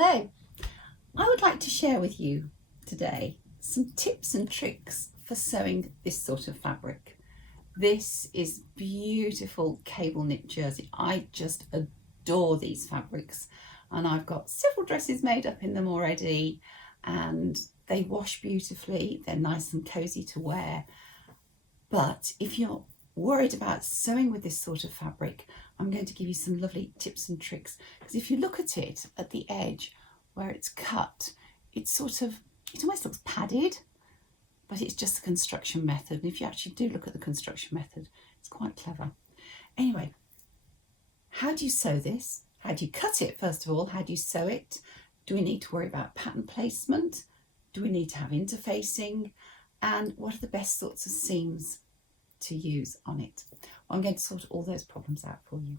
Hello, I would like to share with you today some tips and tricks for sewing this sort of fabric. This is beautiful cable knit jersey. I just adore these fabrics, and I've got several dresses made up in them already, and they wash beautifully. They're nice and cozy to wear. But if you're worried about sewing with this sort of fabric, I'm going to give you some lovely tips and tricks, because if you look at it at the edge where it's cut, it almost looks padded, but it's just a construction method. And if you actually do look at the construction method, it's quite clever. Anyway, how do you sew this? How do you cut it, first of all? How do you sew it? Do we need to worry about pattern placement? Do we need to have interfacing? And what are the best sorts of seams to use on it? Well, I'm going to sort all those problems out for you.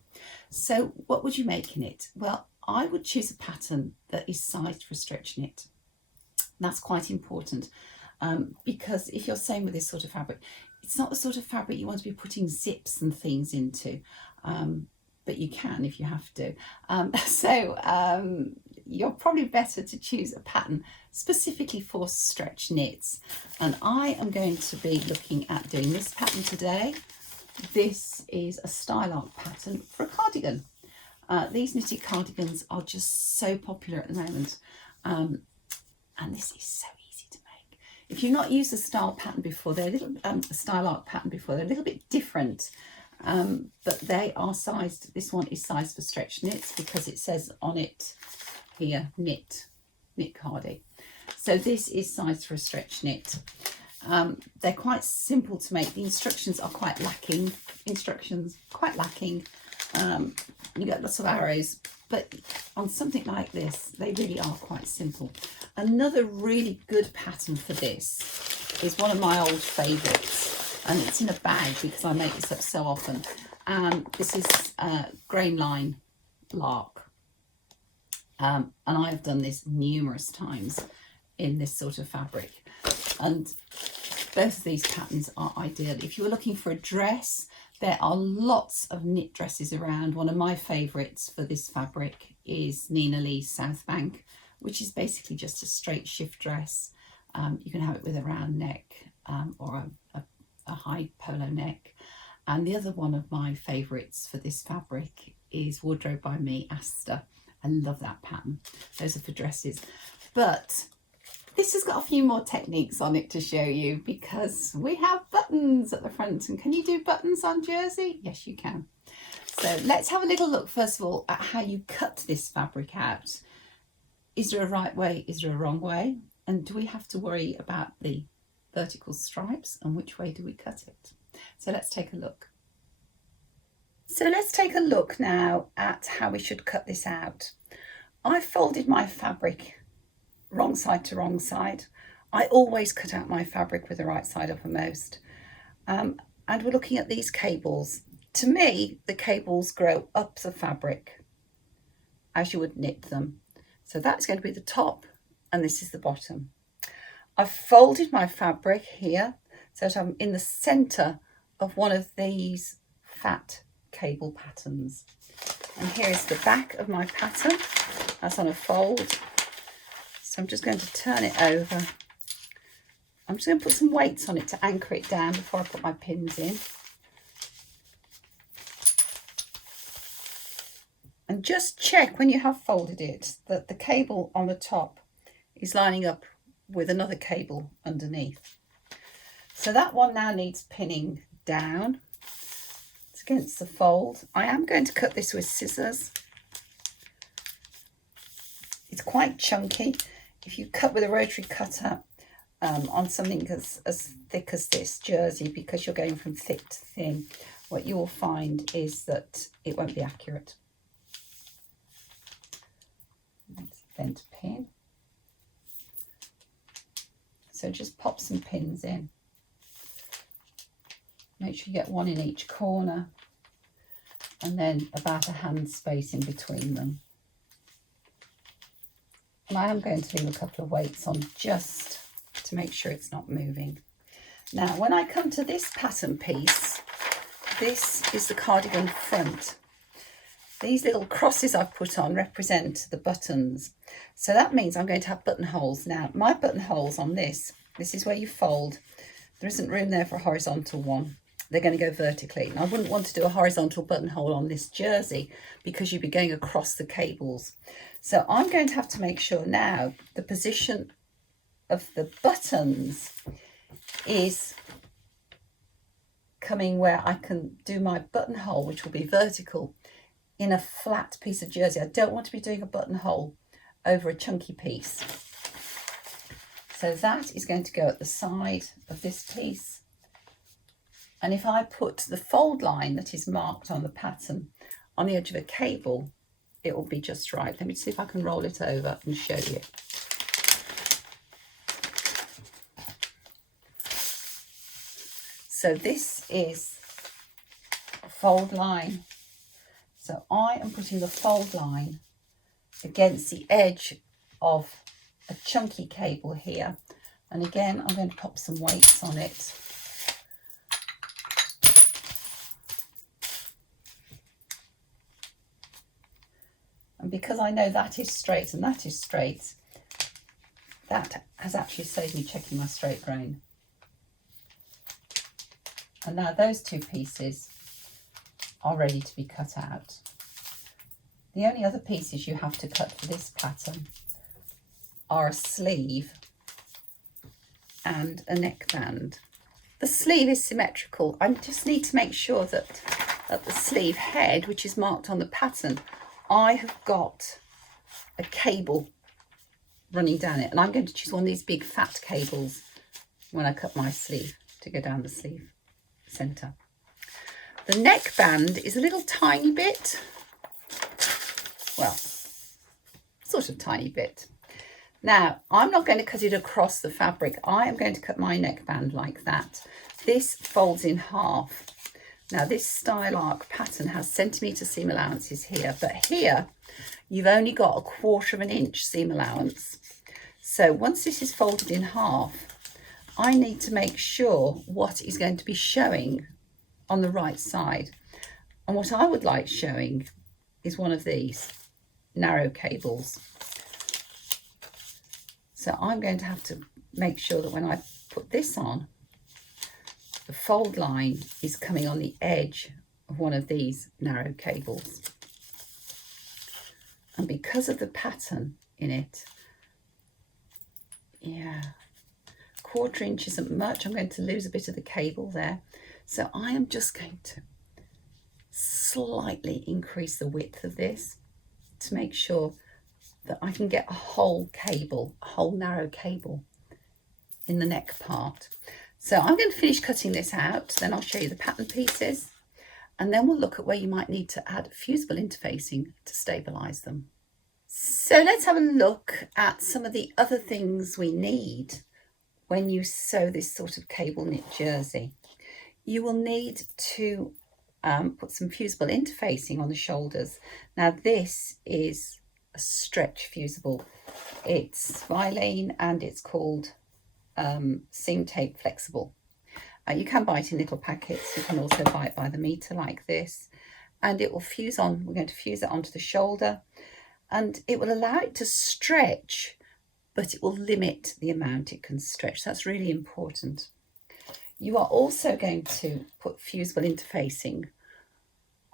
So what would you make in it? Well, I would choose a pattern that is sized for stretch knit. That's quite important, because if you're sewing with this sort of fabric, it's not the sort of fabric you want to be putting zips and things into, but you can if you have to. You're probably better to choose a pattern specifically for stretch knits. And I am going to be looking at doing this pattern today. This is a style art pattern for a cardigan. These knitted cardigans are just so popular at the moment. And this is so easy to make. If you've not used a style pattern before, they're a little style art pattern before, they're a little bit different. But they are sized, this one is sized for stretch knits because it says on it here, knit cardi. So this is sized for a stretch knit. They're quite simple to make. The instructions are quite lacking. You get lots of arrows, but on something like this, they really are quite simple. Another really good pattern for this is one of my old favourites, and it's in a bag because I make this up so often. This is grain line lark. And I have done this numerous times in this sort of fabric, and both of these patterns are ideal. If you were looking for a dress, there are lots of knit dresses around. One of my favourites for this fabric is Nina Lee's South Bank, which is basically just a straight shift dress. You can have it with a round neck or a high polo neck. And the other one of my favourites for this fabric is Wardrobe by Me, Asta. I love that pattern. Those are for dresses. But this has got a few more techniques on it to show you, because we have buttons at the front. And can you do buttons on jersey? Yes, you can. So let's have a little look, first of all, at how you cut this fabric out. Is there a right way? Is there a wrong way? And do we have to worry about the vertical stripes? And which way do we cut it? So let's take a look. So let's take a look now at how we should cut this out. I folded my fabric wrong side to wrong side. I always cut out my fabric with the right side uppermost. And we're looking at these cables. To me, the cables grow up the fabric as you would knit them. So that's going to be the top, and this is the bottom. I've folded my fabric here so that I'm in the centre of one of these fat cable patterns. And here is the back of my pattern. That's on a fold. So I'm just going to turn it over. I'm just going to put some weights on it to anchor it down before I put my pins in. And just check when you have folded it that the cable on the top is lining up with another cable underneath. So that one now needs pinning down. It's against the fold. I am going to cut this with scissors. It's quite chunky. If you cut with a rotary cutter on something as thick as this jersey, because you're going from thick to thin, what you will find is that it won't be accurate. Let's bend pin. So just pop some pins in. Make sure you get one in each corner, and then about a hand space in between them. And I am going to leave a couple of weights on just to make sure it's not moving. Now, when I come to this pattern piece, this is the cardigan front. these little crosses I've put on represent the buttons. So that means I'm going to have buttonholes. Now, my buttonholes on this is where you fold. There isn't room there for a horizontal one. They're going to go vertically. And I wouldn't want to do a horizontal buttonhole on this jersey because you'd be going across the cables. So I'm going to have to make sure now the position of the buttons is coming where I can do my buttonhole, which will be vertical, in a flat piece of jersey. I don't want to be doing a buttonhole over a chunky piece. So that is going to go at the side of this piece. And if I put the fold line that is marked on the pattern on the edge of a cable, it will be just right. Let me see if I can roll it over and show you. So this is a fold line. So I am putting the fold line against the edge of a chunky cable here. And again, I'm going to pop some weights on it. And because I know that is straight and that is straight, that has actually saved me checking my straight grain. And now those two pieces are ready to be cut out. The only other pieces you have to cut for this pattern are a sleeve and a neckband. The sleeve is symmetrical. I just need to make sure that at the sleeve head, which is marked on the pattern, I have got a cable running down it. And I'm going to choose one of these big fat cables when I cut my sleeve to go down the sleeve centre. The neckband is a little tiny bit, well, sort of tiny bit. Now, I'm not going to cut it across the fabric. I am going to cut my neckband like that. This folds in half. Now, this style arc pattern has centimetre seam allowances here, but here you've only got a 1/4 inch seam allowance. So once this is folded in half, I need to make sure what is going to be showing on the right side. And what I would like showing is one of these narrow cables. So I'm going to have to make sure that when I put this on, the fold line is coming on the edge of one of these narrow cables. And because of the pattern in it, yeah, 1/4 inch isn't much. I'm going to lose a bit of the cable there. So I am just going to slightly increase the width of this to make sure that I can get a whole cable, a whole narrow cable in the neck part. So I'm going to finish cutting this out, then I'll show you the pattern pieces, and then we'll look at where you might need to add fusible interfacing to stabilise them. So let's have a look at some of the other things we need when you sew this sort of cable knit jersey. You will need to put some fusible interfacing on the shoulders. Now this is a stretch fusible. It's Vilene and it's called Seam Tape Flexible. You can buy it in little packets. You can also buy it by the metre like this, and it will fuse on. We're going to fuse it onto the shoulder, and it will allow it to stretch, but it will limit the amount it can stretch. That's really important. You are also going to put fusible interfacing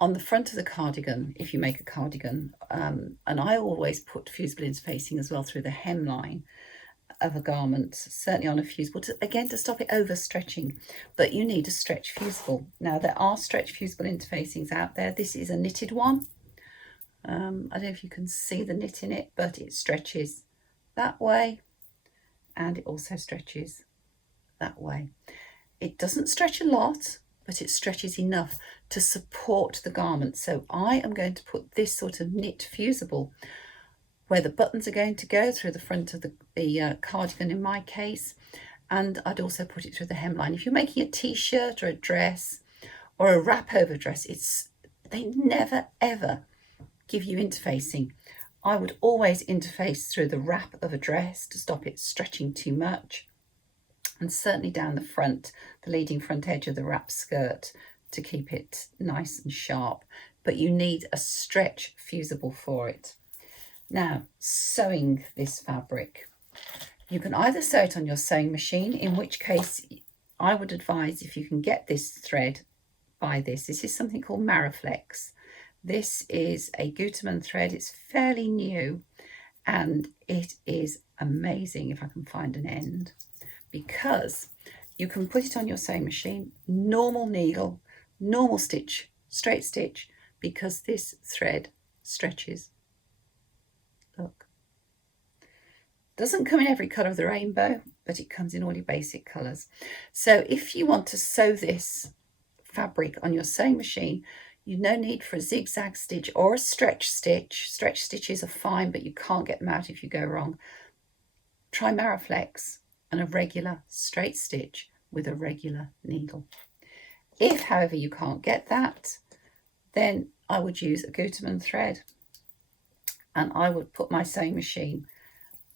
on the front of the cardigan if you make a cardigan, and I always put fusible interfacing as well through the hemline of a garment, certainly on a fusible, again to stop it overstretching. But you need a stretch fusible. Now there are stretch fusible interfacings out there. This is a knitted one. I don't know if you can see the knit in it, but it stretches that way and it also stretches that way. It doesn't stretch a lot, but it stretches enough to support the garment. So I am going to put this sort of knit fusible where the buttons are going to go through the front of the cardigan in my case, and I'd also put it through the hemline. If you're making a t-shirt or a dress or a wrap over dress, they never ever give you interfacing. I would always interface through the wrap of a dress to stop it stretching too much, and certainly down the front, the leading front edge of the wrap skirt, to keep it nice and sharp. but you need a stretch fusible for it. Now, sewing this fabric, you can either sew it on your sewing machine, in which case I would advise, if you can get this thread, buy this. This is something called Maraflex. This is a Gutermann thread. It's fairly new and it is amazing, if I can find an end, because you can put it on your sewing machine, normal needle, normal stitch, straight stitch, because this thread stretches. Look. Doesn't come in every colour of the rainbow, but it comes in all your basic colours. So if you want to sew this fabric on your sewing machine, you no need for a zigzag stitch or a stretch stitch. Stretch stitches are fine, but you can't get them out if you go wrong. Try Maraflex and a regular straight stitch with a regular needle. If, however, you can't get that, then I would use a Gutermann thread, and I would put my sewing machine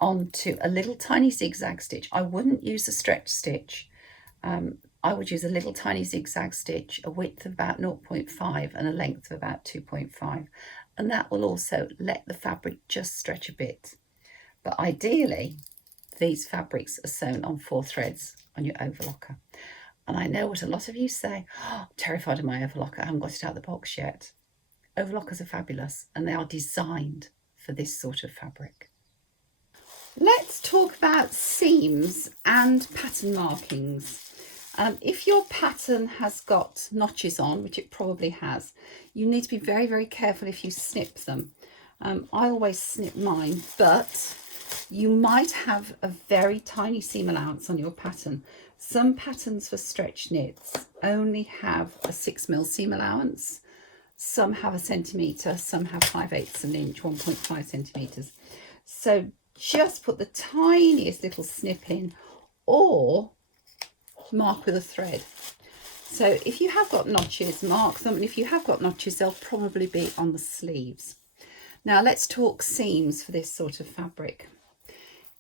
onto a little tiny zigzag stitch. I wouldn't use a stretch stitch. I would use a little tiny zigzag stitch, a width of about 0.5 and a length of about 2.5. And that will also let the fabric just stretch a bit. But ideally, these fabrics are sewn on 4 threads on your overlocker. And I know what a lot of you say, oh, I'm terrified of my overlocker, I haven't got it out of the box yet. Overlockers are fabulous and they are designed for this sort of fabric. Let's talk about seams and pattern markings. If your pattern has got notches on, which it probably has, you need to be very, very careful if you snip them. I always snip mine, but you might have a very tiny seam allowance on your pattern. Some patterns for stretch knits only have a 6mm seam allowance. Some have 1 centimetre, some have 5/8 of an inch, 1.5 centimetres. So just put the tiniest little snip in, or mark with a thread. So if you have got notches, mark them, and if you have got notches, they'll probably be on the sleeves. Now let's talk seams for this sort of fabric.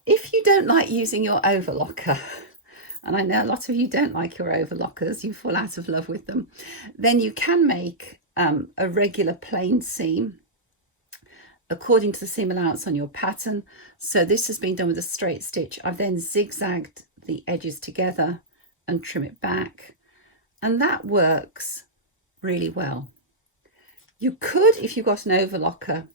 If you don't like using your overlocker, and I know a lot of you don't like your overlockers, you fall out of love with them, then you can make a regular plain seam according to the seam allowance on your pattern. So this has been done with a straight stitch. I've then zigzagged the edges together and trim it back, and that works really well. You could, if you've got an overlocker,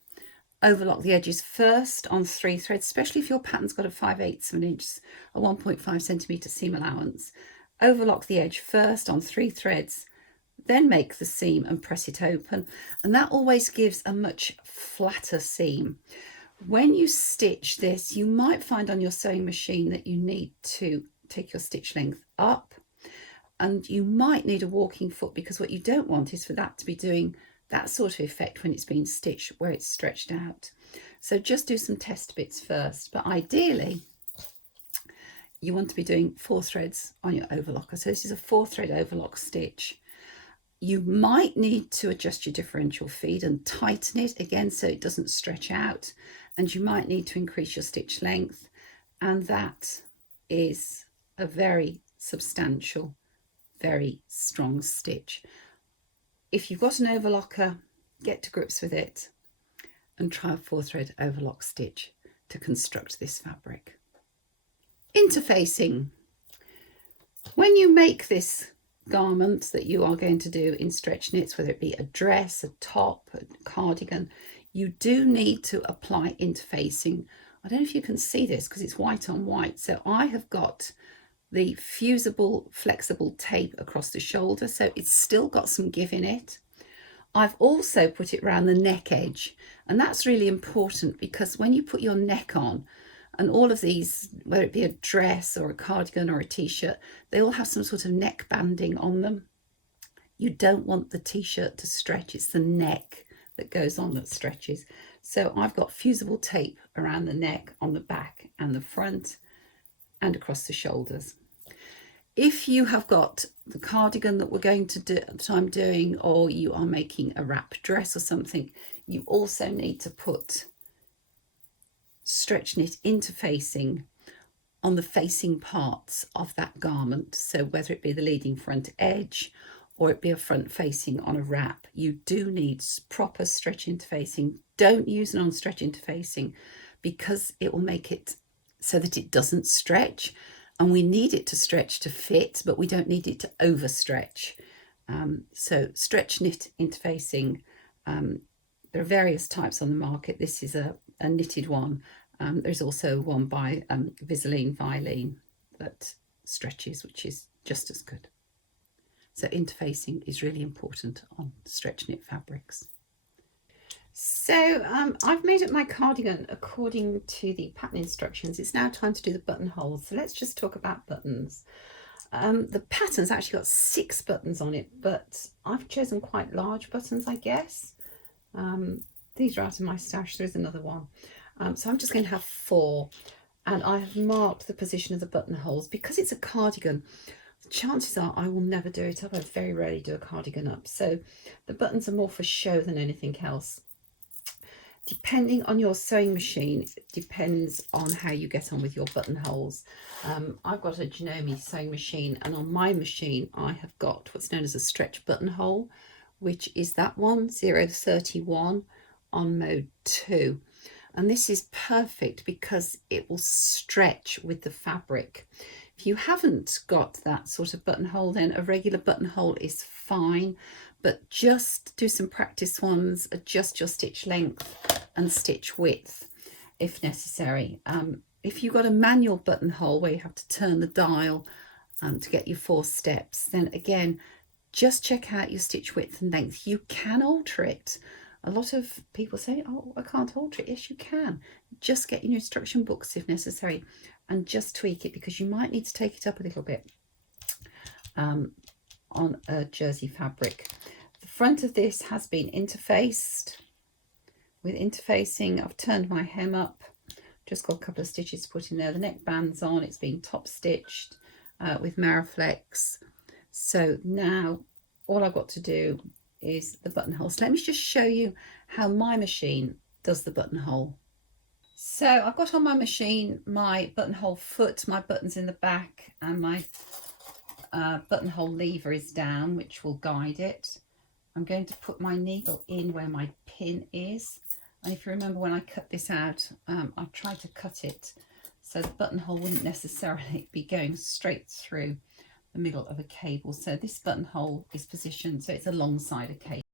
overlock the edges first on 3 threads, especially if your pattern's got a 5/8 of an inch, a 1.5 centimetre seam allowance. Overlock the edge first on 3 threads, then make the seam and press it open, and that always gives a much flatter seam. When you stitch this, you might find on your sewing machine that you need to take your stitch length up, and you might need a walking foot, because what you don't want is for that to be doing that sort of effect when it's been stitched where it's stretched out. So just do some test bits first, but ideally you want to be doing 4 threads on your overlocker. So this is a 4-thread overlock stitch. You might need to adjust your differential feed and tighten it again so it doesn't stretch out, and you might need to increase your stitch length, and that is a very substantial, very strong stitch. If you've got an overlocker, get to grips with it and try a 4-thread overlock stitch to construct this fabric. Interfacing. When you make this garment that you are going to do in stretch knits, whether it be a dress, a top, a cardigan, you do need to apply interfacing. I don't know if you can see this because it's white on white. So I have got the fusible flexible tape across the shoulder, so it's still got some give in it. I've also put it around the neck edge, and that's really important because when you put your neck on, and all of these, whether it be a dress or a cardigan or a t-shirt, they all have some sort of neck banding on them. You don't want the t-shirt to stretch, it's the neck that goes on that stretches. So I've got fusible tape around the neck, on the back and the front, and across the shoulders. If you have got the cardigan that we're going to do, that I'm doing, or you are making a wrap dress or something, you also need to put stretch knit interfacing on the facing parts of that garment. So whether it be the leading front edge or it be a front facing on a wrap, you do need proper stretch interfacing. Don't use non-stretch interfacing because it will make it so that it doesn't stretch, and we need it to stretch to fit, but we don't need it to overstretch. So stretch knit interfacing, there are various types on the market. This is a knitted one. There's also one by Visaline that stretches, which is just as good. So interfacing is really important on stretch knit fabrics. So I've made up my cardigan according to the pattern instructions. It's now time to do the buttonholes. So let's just talk about buttons. The pattern's actually got 6 buttons on it, but I've chosen quite large buttons, I guess. These are out of my stash. There's another one. So I'm just going to have 4, and I have marked the position of the buttonholes. Because it's a cardigan, chances are I will never do it up. I very rarely do a cardigan up. So the buttons are more for show than anything else. Depending on your sewing machine, it depends on how you get on with your buttonholes. I've got a Janome sewing machine, and on my machine I have got what's known as a stretch buttonhole, which is that one, 031 on mode 2. And this is perfect because it will stretch with the fabric. If you haven't got that sort of buttonhole, then a regular buttonhole is fine, but just do some practice ones, adjust your stitch length and stitch width if necessary. If you've got a manual buttonhole where you have to turn the dial to get your 4 steps, then again, just check out your stitch width and length. You can alter it. A lot of people say, oh, I can't alter it. Yes, you can. Just get your instruction books if necessary and just tweak it, because you might need to take it up a little bit on a jersey fabric. The front of this has been interfaced. With interfacing, I've turned my hem up, just got a couple of stitches to put in there. The neckband's on, it's been top stitched with Maraflex. So now all I've got to do is the buttonhole. So let me just show you how my machine does the buttonhole. So I've got on my machine my buttonhole foot, my buttons in the back, and my buttonhole lever is down, which will guide it. I'm going to put my needle in where my pin is, and if you remember when I cut this out, I tried to cut it so the buttonhole wouldn't necessarily be going straight through the middle of a cable. So this buttonhole is positioned so it's alongside a cable.